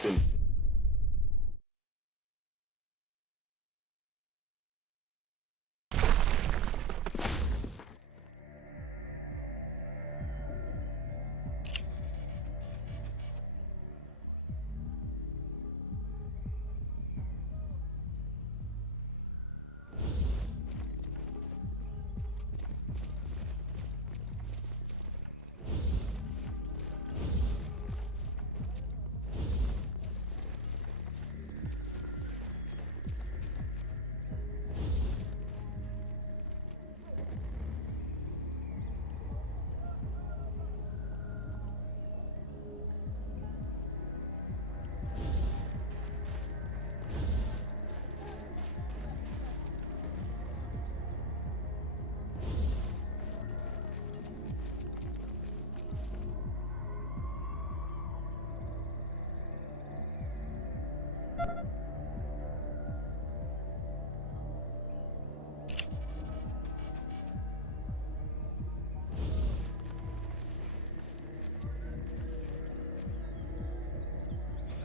Simpson.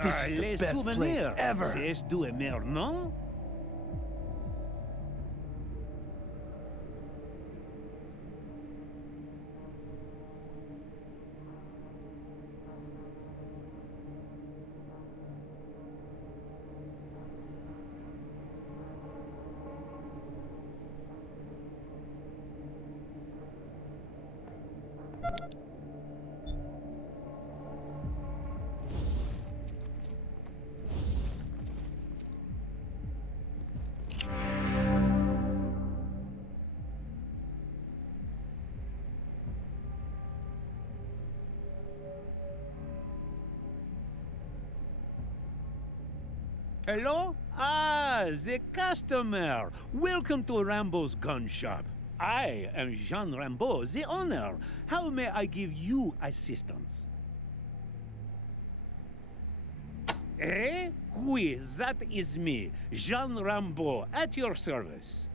This is the best place ever. C'est du mer, non? Hello? Ah, the customer. Welcome to Rambo's gun shop. I am Jean Rambo, the owner. How may I give you assistance? Eh? Oui, that is me, Jean Rambo, at your service.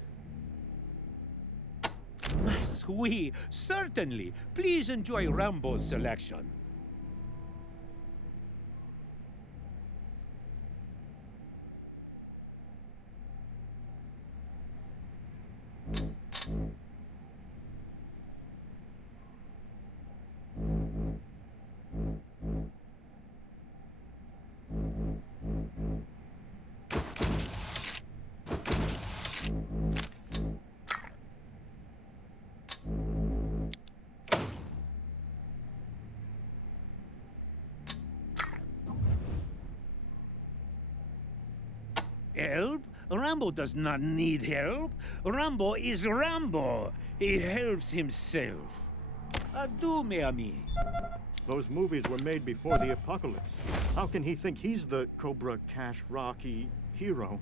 Mas, oui, certainly. Please enjoy Rambo's selection. Help? Rambo does not need help. Rambo is Rambo. He helps himself. Adieu, mes amis. Those movies were made before the apocalypse. How can he think he's the Cobra Cash Rocky hero?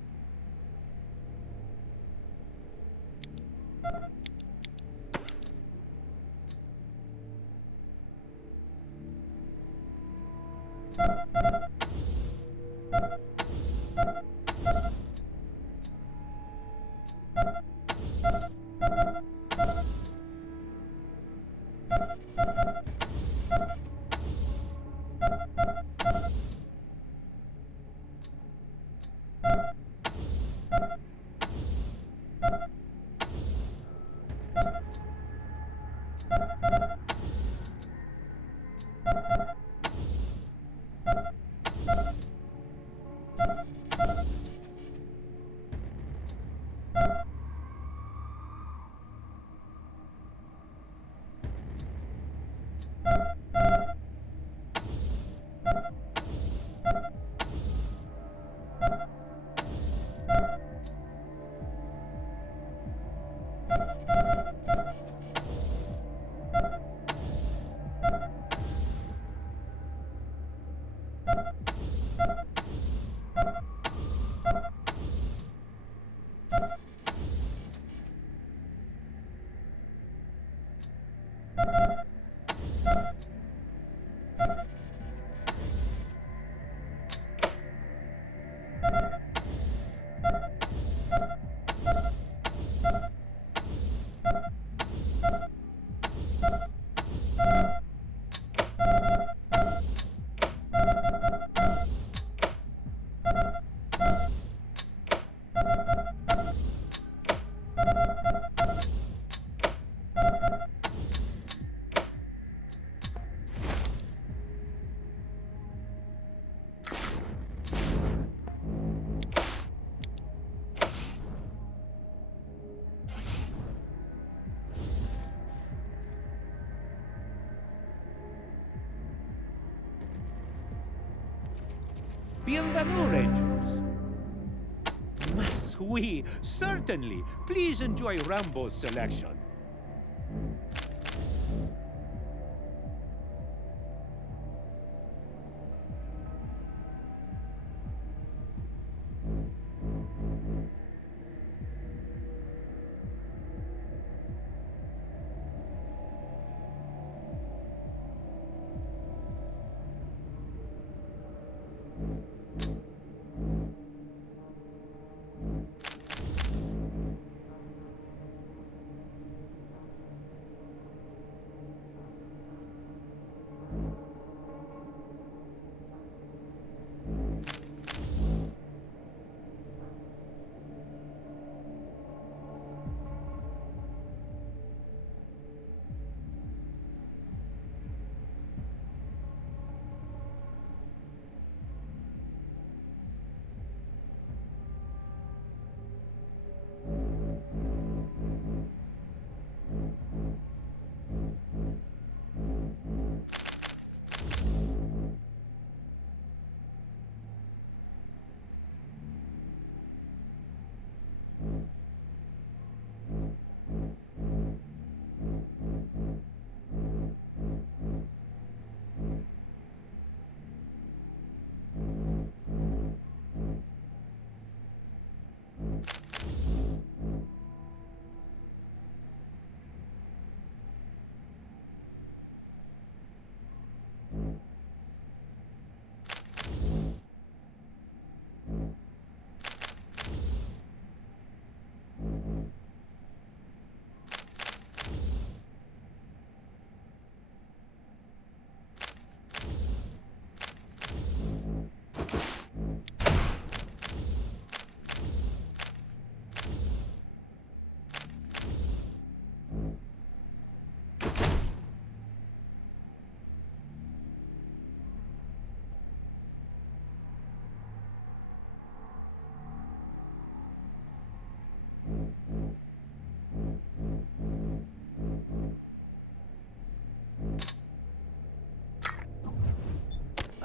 Bienvenue, Rangers. Mas, oui, certainly. Please enjoy Rambo's selection.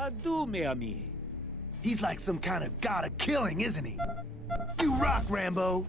Adieu, mes amis. He's like some kind of god of killing, isn't he? You rock, Rambo!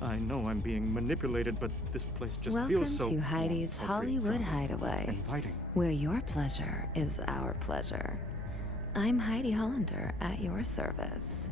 I know I'm being manipulated, but this place just feels so... Welcome to Heidi's Hollywood Hideaway, inviting. where your pleasure is our pleasure. I'm Heidi Hollander at your service.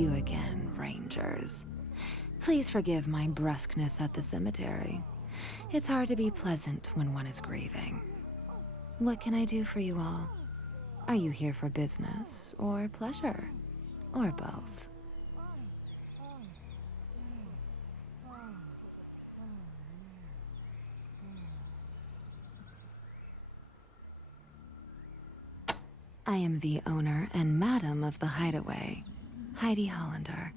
you again, Rangers. Please forgive my brusqueness at the cemetery. It's hard to be pleasant when one is grieving. What can I do for you all? Are you here for business or pleasure? Or both? I am the owner and madam of the Hideaway, Heidi Hollander.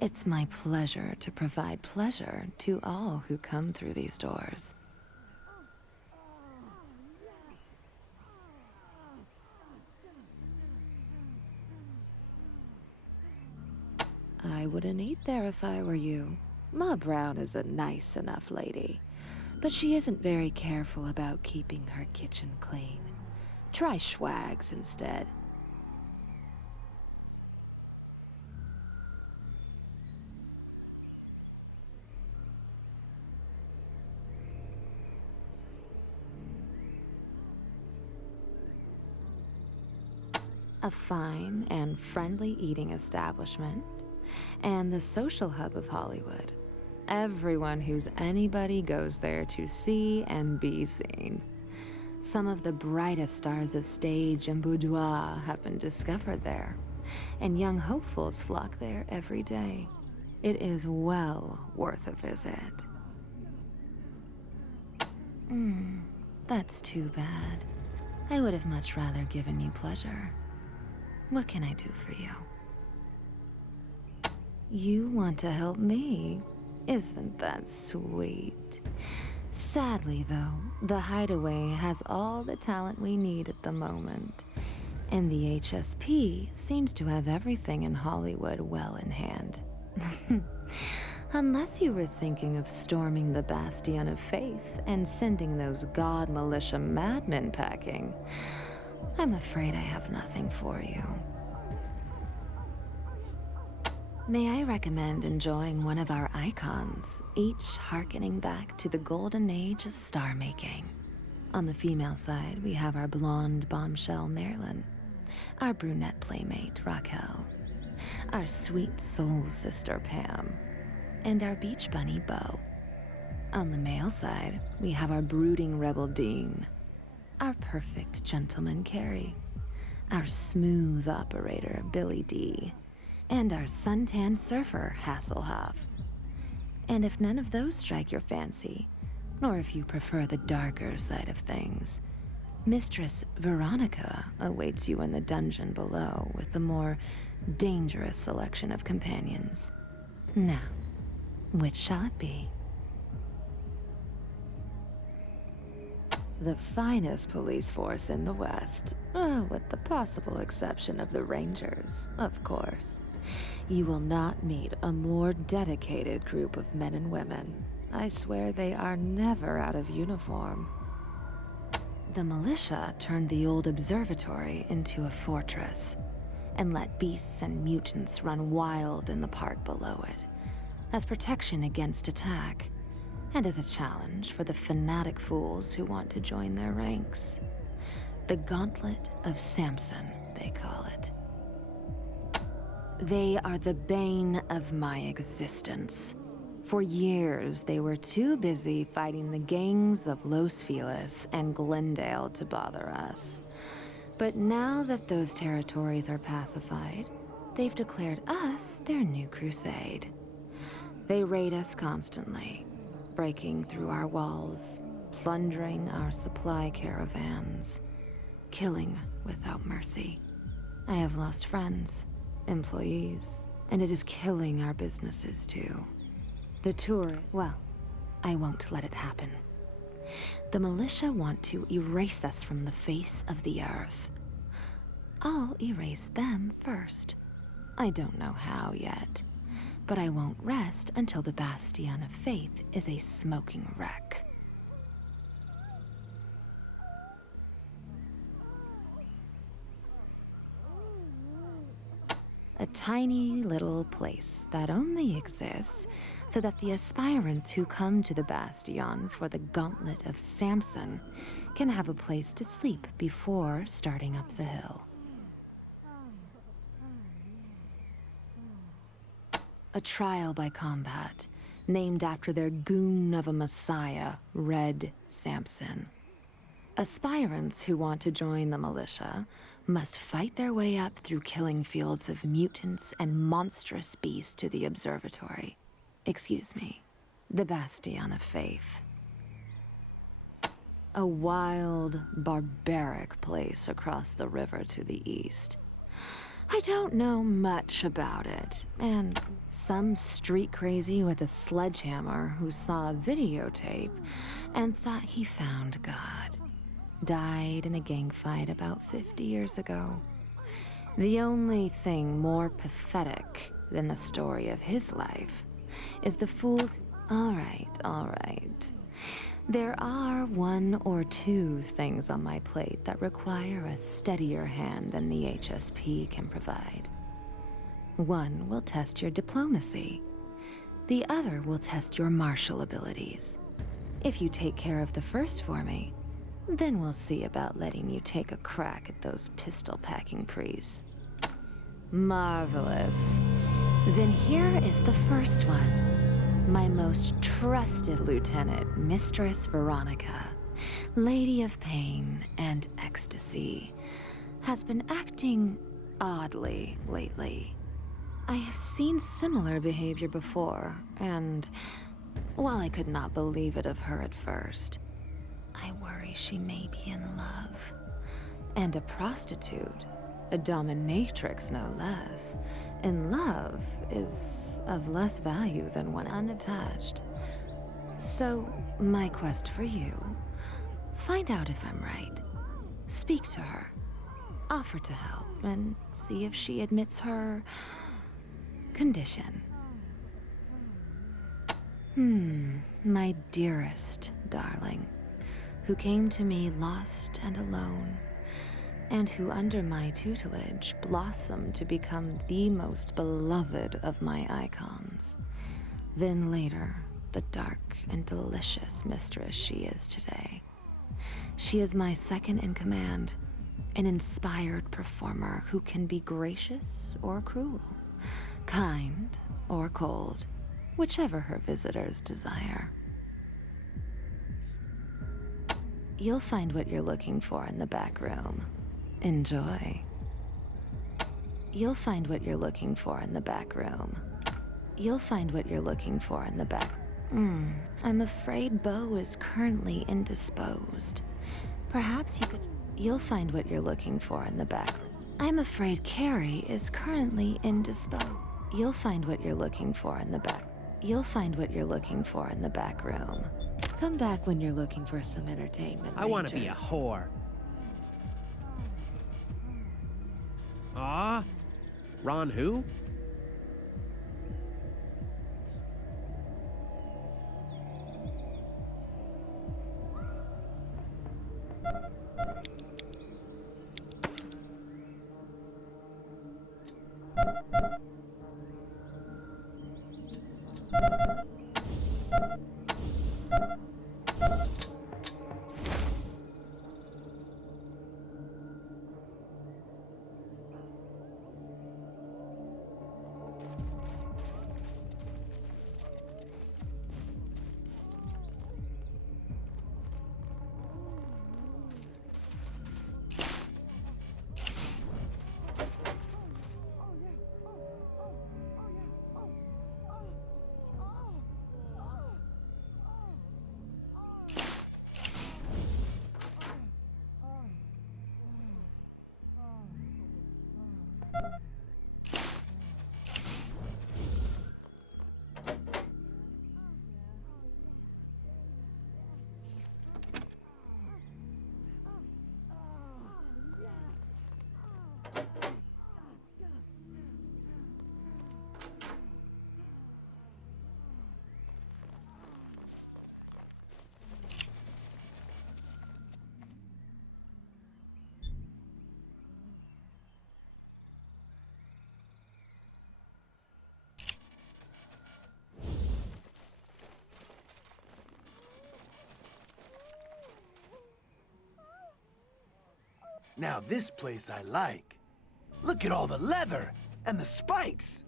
It's my pleasure to provide pleasure to all who come through these doors. I wouldn't eat there if I were you. Ma Brown is a nice enough lady, but she isn't very careful about keeping her kitchen clean. Try Schwags instead. A fine and friendly eating establishment, and the social hub of Hollywood. Everyone who's anybody goes there to see and be seen. Some of the brightest stars of stage and boudoir have been discovered there, and young hopefuls flock there every day. It is well worth a visit. That's too bad. I would have much rather given you pleasure. What can I do for you? You want to help me? Isn't that sweet? Sadly, though, the Hideaway has all the talent we need at the moment. And the HSP seems to have everything in Hollywood well in hand. Unless you were thinking of storming the Bastion of Faith and sending those God militia madmen packing, I'm afraid I have nothing for you. May I recommend enjoying one of our icons, each hearkening back to the golden age of star-making. On the female side, we have our blonde bombshell Marilyn, our brunette playmate Raquel, our sweet soul sister Pam, and our beach bunny Beau. On the male side, we have our brooding rebel Dean, our perfect gentleman Carrie, our smooth operator Billy D, and our suntan surfer, Hasselhoff. And if none of those strike your fancy, or if you prefer the darker side of things, Mistress Veronica awaits you in the dungeon below with the more dangerous selection of companions. Now, which shall it be? The finest police force in the West, with the possible exception of the Rangers, of course. You will not meet a more dedicated group of men and women. I swear they are never out of uniform. The militia turned the old observatory into a fortress and let beasts and mutants run wild in the park below it, as protection against attack, and as a challenge for the fanatic fools who want to join their ranks. The Gauntlet of Samson, they call it. They are the bane of my existence. For years, they were too busy fighting the gangs of Los Feliz and Glendale to bother us. But now that those territories are pacified, they've declared us their new crusade. They raid us constantly, breaking through our walls, plundering our supply caravans, killing without mercy. I have lost friends, employees, and it is killing our businesses too. The well, I won't let it happen. The militia want to erase us from the face of the earth. I'll erase them first. I don't know how yet, but I won't rest until the Bastion of Faith is a smoking wreck. A tiny little place that only exists so that the aspirants who come to the Bastion for the Gauntlet of Samson can have a place to sleep before starting up the hill. a trial by combat, named after their goon of a messiah, Red Samson. Aspirants who want to join the militia must fight their way up through killing fields of mutants and monstrous beasts to the observatory. Excuse me, the Bastion of Faith. A wild, barbaric place across the river to the east. I don't know much about it, and some street crazy with a sledgehammer who saw a videotape and thought he found God died in a gang fight about 50 years ago. The only thing more pathetic than the story of his life is the fools. All right. There are one or two things on my plate that require a steadier hand than the HSP can provide. One will test your diplomacy. The other will test your martial abilities. If you take care of the first for me, then we'll see about letting you take a crack at those pistol-packing priests. Marvelous. Then here is the first one. My most trusted lieutenant, Mistress Veronica, Lady of Pain and Ecstasy, has been acting oddly lately. I have seen similar behavior before, and while I could not believe it of her at first, I worry she may be in love. And a prostitute, a dominatrix no less, in love is of less value than one unattached. So, my quest for you, find out if I'm right. Speak to her. Offer to help and see if she admits her condition. My dearest darling, who came to me lost and alone, and who under my tutelage blossomed to become the most beloved of my icons. Then later, the dark and delicious mistress she is today. She is my second in command, an inspired performer who can be gracious or cruel, kind or cold, whichever her visitors desire. You'll find what you're looking for in the back room. Enjoy. You'll find what you're looking for in the back room. You'll find what you're looking for in the back. I'm afraid Beau is currently indisposed. Perhaps you could. You'll find what you're looking for in the back. I'm afraid Carrie is currently indisposed. You'll find what you're looking for in the back. You'll find what you're looking for in the back room. Come back when you're looking for some entertainment. I want to be a Rangers. whore. Ah? Ron who? Now this place I like. Look at all the leather and the spikes.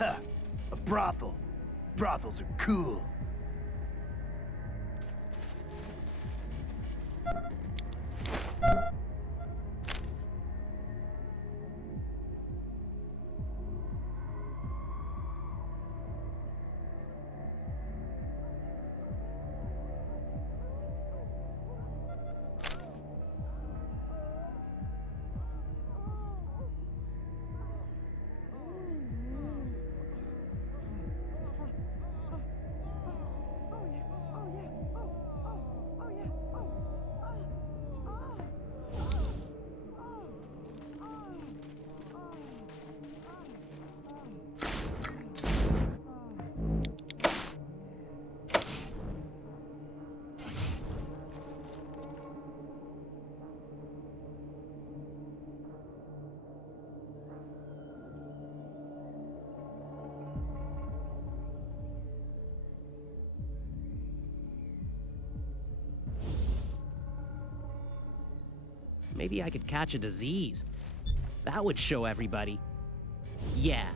Huh, a brothel. Brothels are cool. Maybe I could catch a disease. That would show everybody. Yeah,